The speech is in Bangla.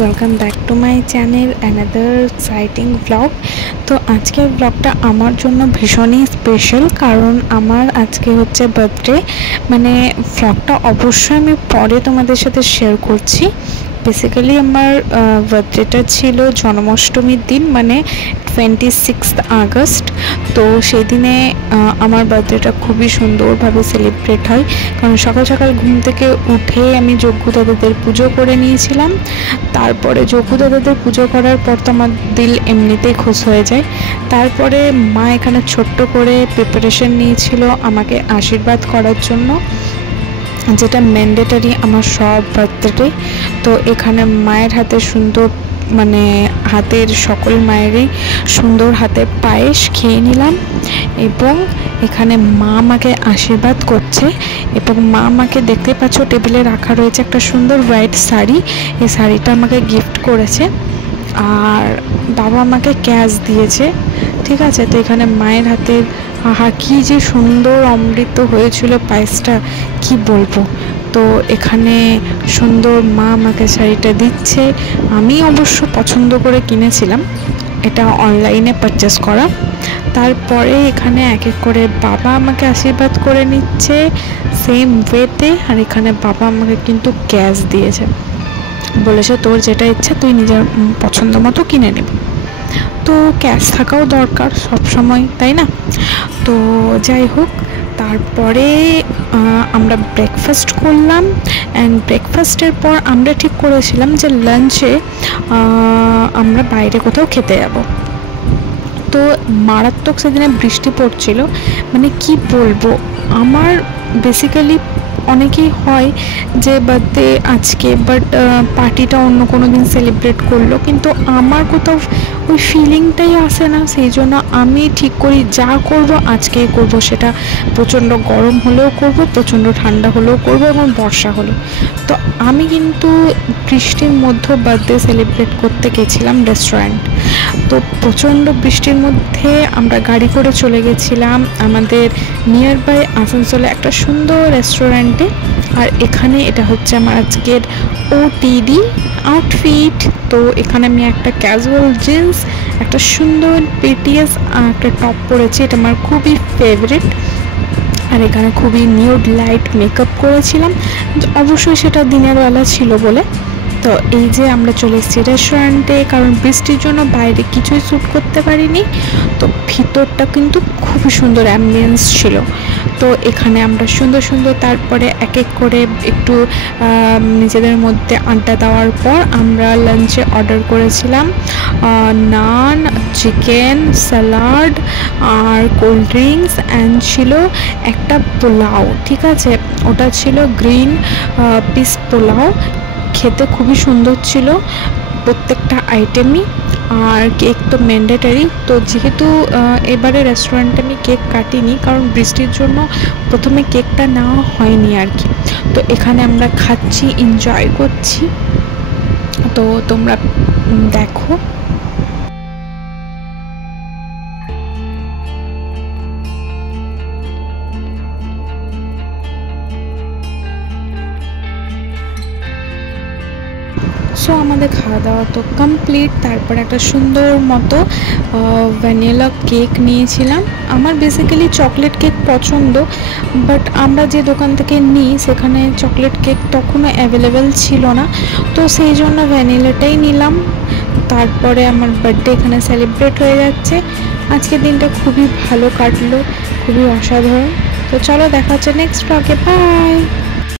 Welcome back to my channel another exciting blog. তো আজকের ব্লগটা আমার জন্য ভীষণই স্পেশাল, কারণ আমার আজকে হচ্ছে বার্থডে। মানে ব্লগটা অবশ্যই আমি পরে তোমাদের সাথে শেয়ার করছি। বেসিক্যালি আমার বার্থডেটা ছিল জন্মাষ্টমীর দিন, মানে 26 আগস্ট। তো সেই দিনে আমার বার্থডেটা খুবই সুন্দরভাবে সেলিব্রেট হয়, কারণ সকাল সকাল ঘুম থেকে উঠে আমি যজ্ঞ দাদাদের পুজো করে নিয়েছিলাম। তারপরে যজ্ঞ দাদাদের পুজো করার পর তো আমার দিল এমনিতেই খুশ হয়ে যায়। তারপরে মা এখানে ছোট্ট করে প্রিপারেশন নিয়েছিল আমাকে আশীর্বাদ করার জন্য, যেটা ম্যান্ডেটারি আমার সব বার্থডে। তো এখানে মায়ের হাতে সুন্দর, মানে হাতের সকল মায়েরই সুন্দর হাতের পায়েস খেয়ে নিলাম, এবং এখানে মা আমাকে আশীর্বাদ করছে। এবং মা আমাকে দেখতে পাচ্ছ টেবিলে রাখা রয়েছে একটা সুন্দর হোয়াইট শাড়ি, এই শাড়িটা আমাকে গিফট করেছে। আর বাবা আমাকে ক্যাশ দিয়েছে, ঠিক আছে। তো এখানে মায়ের হাতের আহা কি যে সুন্দর অমৃত হয়েছিল পায়েসটা, কি বলবো। তো এখানে সুন্দর মা আমাকে শাড়িটা দিচ্ছে। আমি অবশ্য পছন্দ করে কিনেছিলাম, এটা অনলাইনে পারচেস করা। তারপরে এখানে এক এক করে বাবা আমাকে আশীর্বাদ করে নিচ্ছে সেম ওয়েতে। আর এখানে বাবা আমাকে কিন্তু ক্যাশ দিয়েছে, বলেছে তোর যেটা ইচ্ছা তুই নিজের পছন্দ মতো কিনে নিবি। তো ক্যাশ থাকাও দরকার সব সময়, তাই না? তো যাই হোক, তারপরে আমরা ব্রেকফাস্ট করলাম। অ্যান্ড ব্রেকফাস্টের পর আমরা ঠিক করেছিলাম যে লাঞ্চে আমরা বাইরে কোথাও খেতে যাব। তো মারাত্মক সেদিনে বৃষ্টি পড়ছিল, মানে কি বলবো। আমার বেসিক্যালি অনেকেই হয় যে বার্থডে আজকে, বাট পার্টিটা অন্য কোনো দিন সেলিব্রেট করলো, কিন্তু আমার কোথাও ওই ফিলিংটাই আসে না। সেই জন্য আমি ঠিক করি যা করব আজকেই করব, সেটা প্রচণ্ড গরম হলেও করব, প্রচণ্ড ঠান্ডা হলেও করব, এবং বর্ষা হলেও। তো আমি কিন্তু বৃষ্টির মধ্যে বার্থডে সেলিব্রেট করতে গেছিলাম রেস্টুরেন্ট। তো প্রচণ্ড বৃষ্টির মধ্যে আমরা গাড়ি করে চলে গেছিলাম আমাদের নিয়ার বাই আসানসোলে একটা সুন্দর রেস্টুরেন্টে। আর এখানে এটা হচ্ছে আমার আজকের ওটিডি আউটফিট। তো এখানে আমি একটা ক্যাজুয়াল জিন্স, একটা সুন্দর পিটিএস একটা টপ পরেছি, এটা আমার খুবই ফেভারিট। আর এখানে খুবই নিউড লাইট মেকআপ করেছিলাম, অবশ্যই সেটা দিনের বেলা ছিল বলে। তো এই যে আমরা চলে এসেছি রেস্টুরেন্টে, কারণ বৃষ্টির জন্য বাইরে কিছুই শ্যুট করতে পারিনি। তো ভিতরটা কিন্তু খুবই সুন্দর অ্যাম্বিয়েন্স ছিল। তো এখানে আমরা সুন্দর সুন্দর তারপরে এক এক করে একটু নিজেদের মধ্যে আড্ডা দেওয়ার পর আমরা লাঞ্চে অর্ডার করেছিলাম নান, চিকেন, স্যালাড আর কোল্ড ড্রিঙ্কস, অ্যান্ড ছিল একটা পোলাও, ঠিক আছে। ওটা ছিল গ্রিন পিস পোলাও, খেতে খুবই সুন্দর ছিল প্রত্যেকটা আইটেমই। আর কেক তো ম্যান্ডেটারি। তো যেহেতু এবারে রেস্টুরেন্টে আমি কেক কাটিনি, কারণ বৃষ্টির জন্য প্রথমে কেকটা নেওয়া হয়নি আর কি। তো এখানে আমরা খাচ্ছি, এনজয় করছি। তো তোমরা দেখো। সো আমাদের খাওয়া দাওয়া তো কমপ্লিট। তারপর একটা সুন্দর মতো ভ্যানিলা কেক নিয়েছিলাম। আমার বেসিক্যালি চকলেট কেক পছন্দ, বাট আমরা যে দোকান থেকে নিই সেখানে চকলেট কেক তখনও অ্যাভেলেবেল ছিল না, তো সেই জন্য ভ্যানিলাটাই নিলাম। তারপরে আমার বার্থডে এখানে সেলিব্রেট হয়ে যাচ্ছে। আজকের দিনটা খুবই ভালো কাটলো, খুবই অসাধারণ। তো চলো দেখা হচ্ছে নেক্সট ব্লগে, বাই।